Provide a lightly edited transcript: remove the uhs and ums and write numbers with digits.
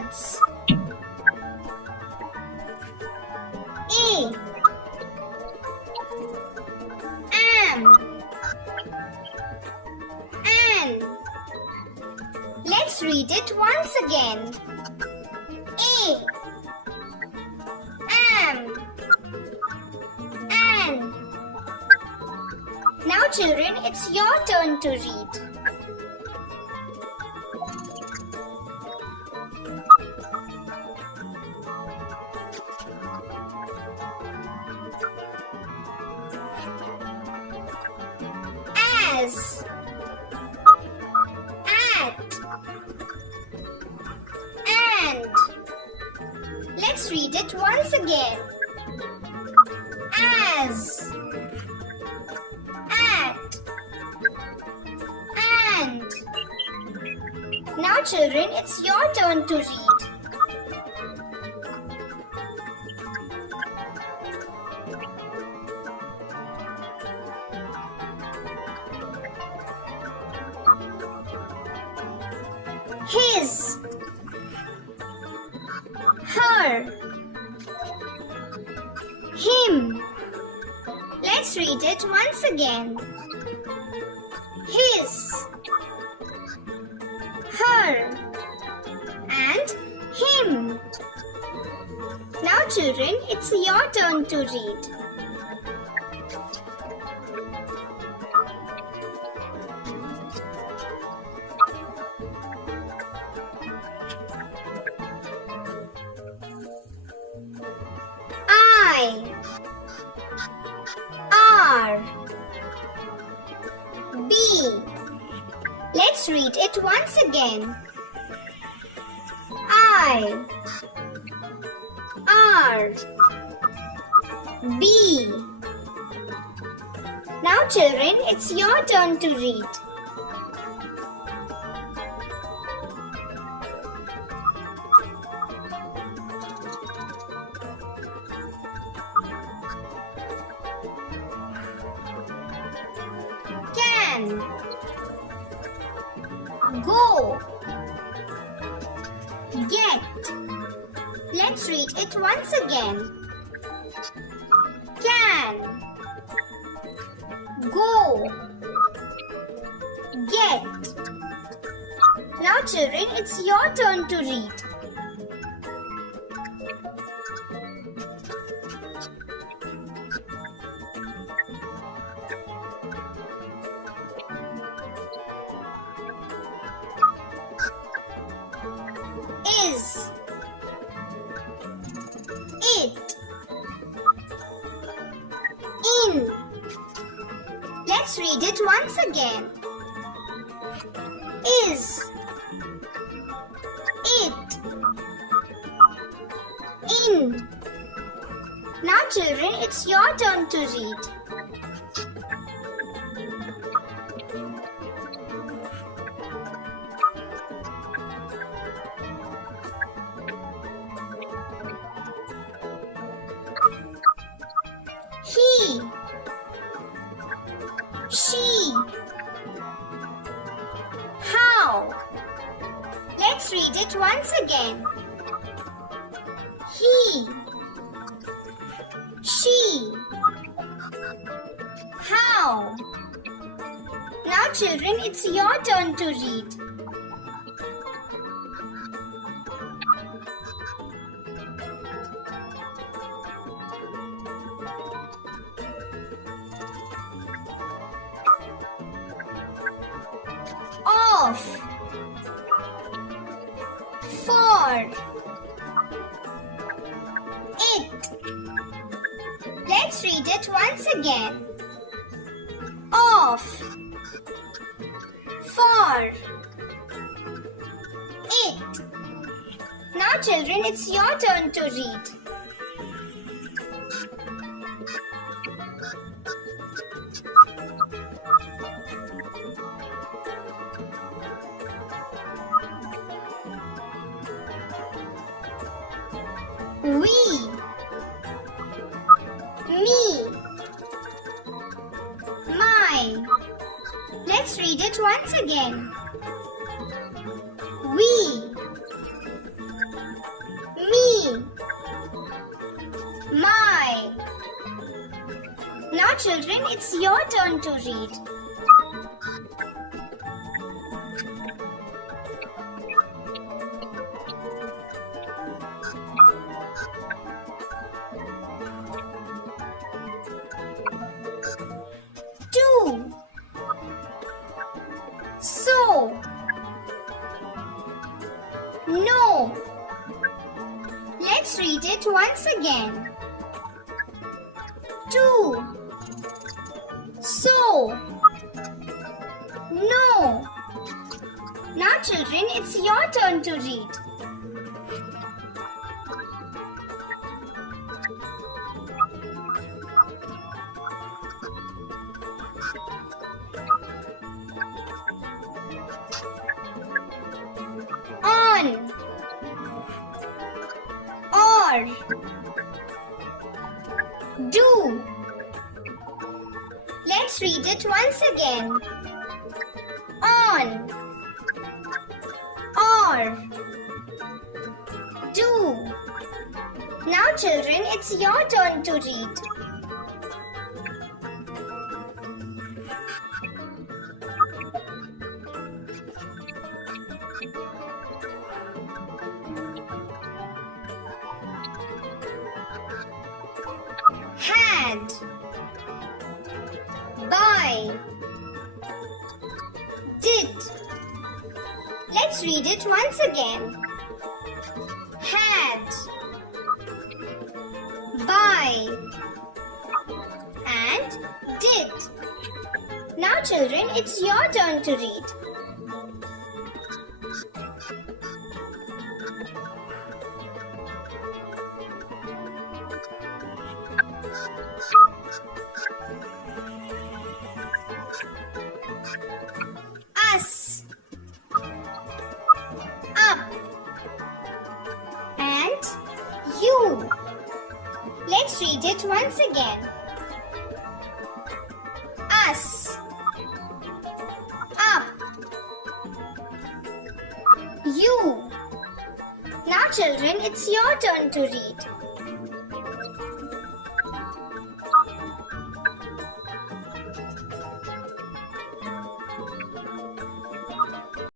words. A. Am. An. Let's read it once again. A. Am. An. Now children, it's your turn to read. As. At. And. Let's read it once again. As. At. And. Now children, it's your turn to read. His. Her. Him. Let's read it once again. His. Her. And him. Now children, it's your turn to read. I. R. B. Let's read it once again. I. R. B. Now children, it's your turn to read. Can. Go. Get. Let's read it once again. Can. Go. Get. Now children, it's your turn to read. Is. It. In. Let's read it once again. Is. It. In. Now children, it's your turn to read. He. She. How. Let's read it once again. He. She. How. Now children, it's your turn to read. Of. For. It. Let's read it once again. Of. For. It. Now children, it's your turn to read. We. Me. My. Let's read it once again. We. Now children, it's your turn to read. Two. So. No. Let's read it once again. Two. So. No. Now children, it's your turn to read. On. Or. Do. Let's read it once again. On. Or. Do. Now children, it's your turn to read. Had. By. Did. Let's read it once again. Had. By. And did. Now children, it's your turn to read. Us. Up. And you. Let's read it once again. Us. Up. You. Now children, it's your turn to read.